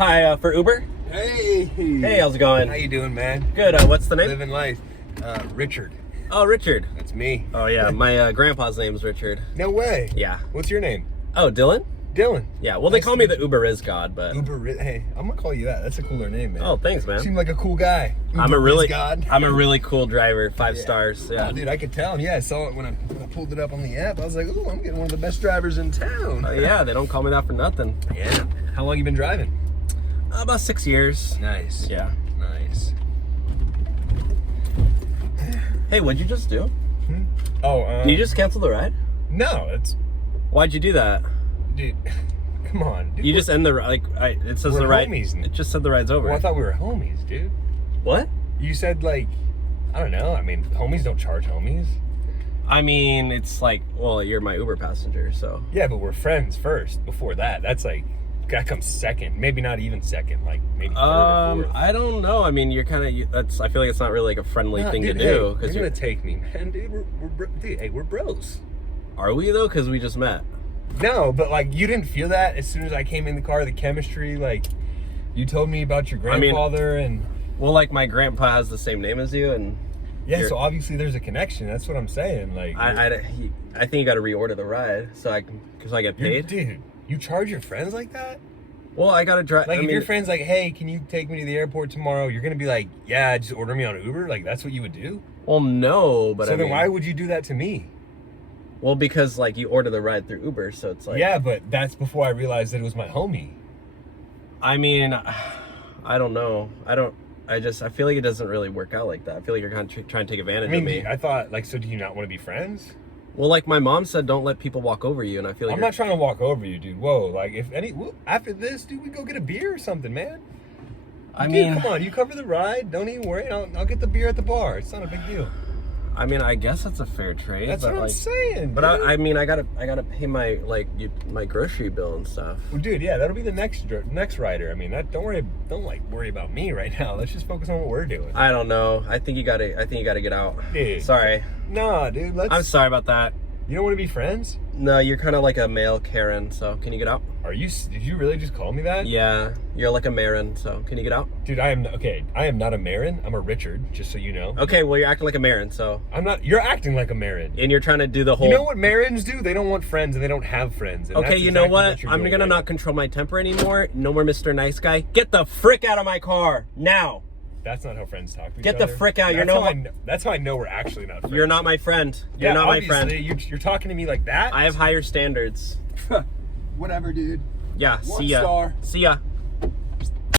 Hi, for Uber? Hey. Hey, how's it going? How you doing, man? Good. What's the name? Living life. Richard. Oh, Richard. That's me. Oh, yeah. My grandpa's name's Richard. No way. Yeah. What's your name? Oh, Dylan? Dylan. Yeah. Well, they call me the Uber is God, but... Hey, I'm gonna call you that. That's a cooler name, man. Oh, thanks, man. You seem like a cool guy. I'm a really cool driver. 5 Yeah. stars. Yeah. Oh, dude, I could tell. Yeah, I saw it when I pulled it up on the app. I was like, ooh, I'm getting one of the best drivers in town. Yeah, they don't call me that for nothing. Yeah. How long you been driving? About 6 years. Nice. Yeah. Nice. Hey, what'd you just do? Oh, Did you just cancel the ride? No, it's... Why'd you do that? Dude, come on. Dude, You just end the it says we're the ride. homies. It just said the ride's over. Well, I thought we were homies, dude. What? You said, like, I don't know. I mean, homies don't charge homies. I mean, it's like, well, you're my Uber passenger, so. Yeah, but we're friends first. Before that, that's like, that comes second. Maybe not even second. Like maybe third or fourth. I don't know. I mean, you're kind of. I feel like it's not really like a friendly thing dude, to do. Hey, you're gonna take me, man, dude. We're bros. Are we though? Because we just met. No, but like, you didn't feel that as soon as I came in the car. The chemistry, like, you told me about your grandfather and. Well, like my grandpa has the same name as you, and. Yeah, so obviously there's a connection. That's what I'm saying. Like, I think you got to reorder the ride so because I get paid. Dude, you charge your friends like that? Well, I gotta drive. Like, if your friend's like, hey, can you take me to the airport tomorrow? You're gonna be like, yeah, just order me on Uber? Like, that's what you would do? Well, no, but so then why would you do that to me? Well, because, like, you order the ride through Uber, so it's like... Yeah, but that's before I realized that it was my homie. I mean, I don't know. I feel like it doesn't really work out like that. I feel like you're kind of trying to take advantage of me. I thought, like, so do you not want to be friends? Well, like my mom said, don't let people walk over you, and I feel like I'm not trying to walk over you, dude. Whoa, like after this, dude, we go get a beer or something, man. I mean, come on, you cover the ride. Don't even worry. I'll get the beer at the bar. It's not a big deal. I mean, I guess that's a fair trade. That's what I'm saying. But I mean, I gotta pay my my grocery bill and stuff. Well, dude, yeah, that'll be the next rider. I mean, don't worry about me right now. Let's just focus on what we're doing. I don't know. I think you gotta get out. Dude. Sorry. Nah, dude. I'm sorry about that. You don't want to be friends? No, you're kind of like a male Karen. So can you get out? Did you really just call me that? Yeah, you're like a Marin. So can you get out? Dude, I am not a Marin. I'm a Richard, just so you know. Okay, well, you're acting like a Marin, so. I'm not. You're acting like a Marin. And you're trying to do the whole. You know what Marins do? They don't want friends and they don't have friends. And okay, you know what? I'm gonna not control my temper anymore. No more Mr. Nice Guy. Get the frick out of my car now. That's not how friends talk to each other. Get the frick out. That's how I know we're actually not friends. You're not my friend. You're not my friend. You're talking to me like that? I have higher standards. Whatever, dude. Yeah, see ya. Star. See ya.